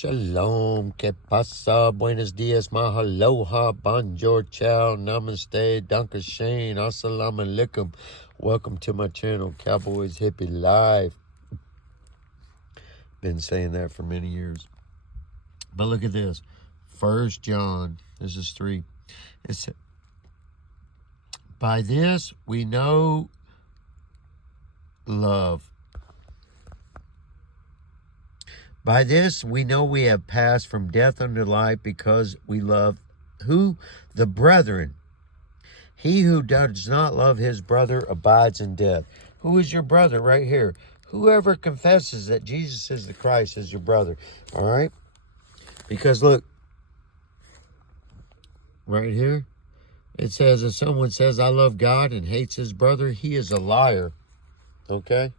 Shalom, que pasa, buenos dias, mahaloha, bonjour, ciao, namaste, dankeschön, assalamu alaikum. Welcome to my channel, Cowboys Hippie Live. Been saying that for many years. But look at this. 1 John, this is 3. It says, by this we know love. By this we know we have passed from death unto life, because we love who? The brethren. He who does not love his brother abides in death. Who is your brother right here? Whoever confesses that Jesus is the Christ is your brother. All right? Because look, right here, it says, if someone says, I love God and hates his brother, he is a liar. Okay?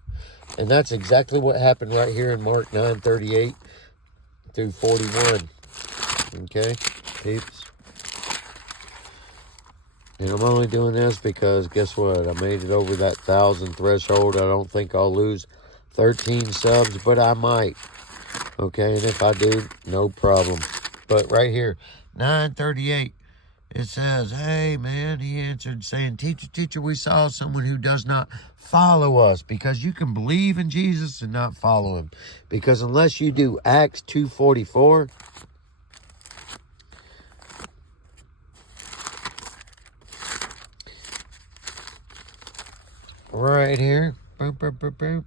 And that's exactly what happened right here in Mark 9:38 through 41. Okay, peeps? And I'm only doing this because, guess what? I made it over that 1,000 threshold. I don't think I'll lose 13 subs, but I might. Okay, and if I do, no problem. But right here, 9:38. It says, hey, man, he answered saying, teacher, we saw someone who does not follow us. Because you can believe in Jesus and not follow him. Because unless you do Acts 2:44, right here, boom, boom, boom, boom.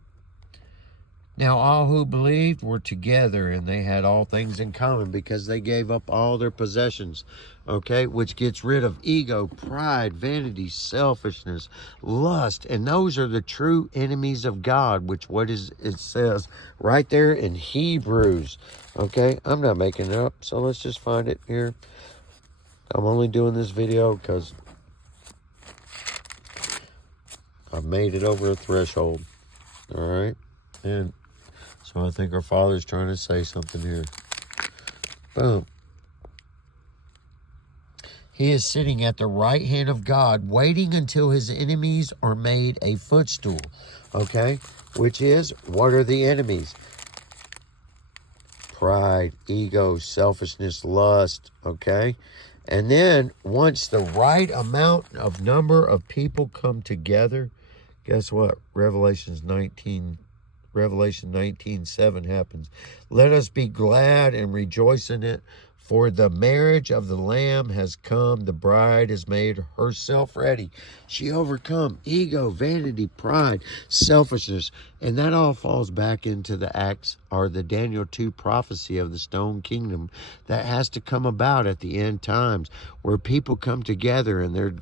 Now all who believed were together, and they had all things in common, because they gave up all their possessions, okay, which gets rid of ego, pride, vanity, selfishness, lust, and those are the true enemies of God, which it says right there in Hebrews, okay? I'm not making it up, so let's just find it here. I'm only doing this video because I've made it over a threshold, all right? And so I think our Father's trying to say something here. Boom. He is sitting at the right hand of God, waiting until his enemies are made a footstool. Okay? Which is, what are the enemies? Pride, ego, selfishness, lust. Okay? And then, once the right amount of number of people come together, guess what? Revelation 19:7 happens. Let us be glad and rejoice in it, for the marriage of the Lamb has come. The bride has made herself ready. She overcome ego, vanity, pride, selfishness. And that all falls back into the Acts, or the Daniel 2 prophecy of the stone kingdom that has to come about at the end times, where people come together and they're...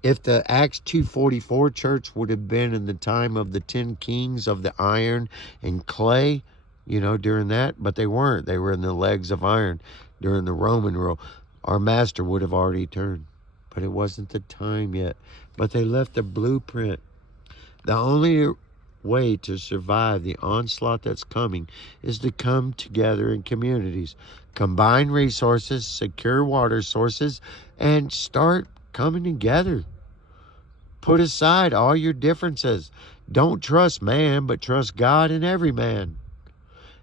If the Acts 2:44 church would have been in the time of the 10 kings of the iron and clay, during that, but they weren't. They were in the legs of iron during the Roman rule. Our master would have already turned, but it wasn't the time yet. But they left the blueprint. The only way to survive the onslaught that's coming is to come together in communities, combine resources, secure water sources, and start coming together. Put aside all your differences. Don't trust man, but trust God in every man.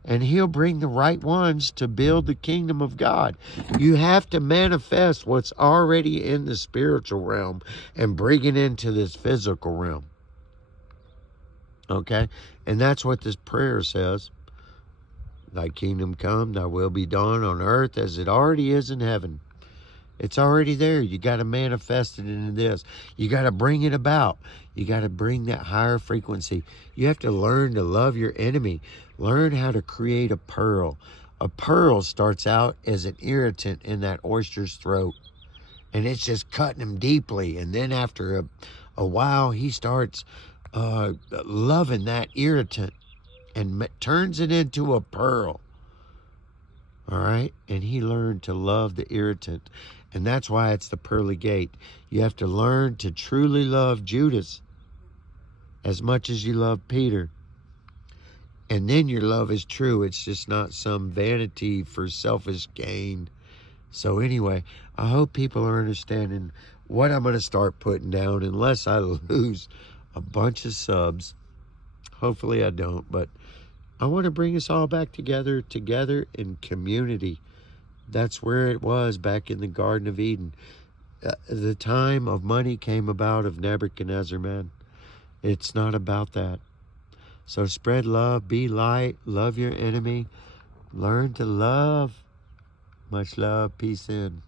And he'll bring the right ones to build the kingdom of God. You have to manifest what's already in the spiritual realm and bring it into this physical realm. Okay? And that's what this prayer says. Thy kingdom come, thy will be done on earth as it already is in heaven. It's already there. You got to manifest it into this. You got to bring it about. You got to bring that higher frequency. You have to learn to love your enemy. Learn how to create a pearl. A pearl starts out as an irritant in that oyster's throat. And it's just cutting him deeply. And then after a while, he starts loving that irritant and turns it into a pearl. All right? And he learned to love the irritant. And that's why it's the pearly gate. You have to learn to truly love Judas as much as you love Peter. And then your love is true. It's just not some vanity for selfish gain. So anyway, I hope people are understanding what I'm going to start putting down, unless I lose a bunch of subs. Hopefully I don't, but I want to bring us all back together in community. That's where it was back in the Garden of Eden. The time of money came about of Nebuchadnezzar, man. It's not about that. So spread love, be light, love your enemy, learn to love. Much love, peace in.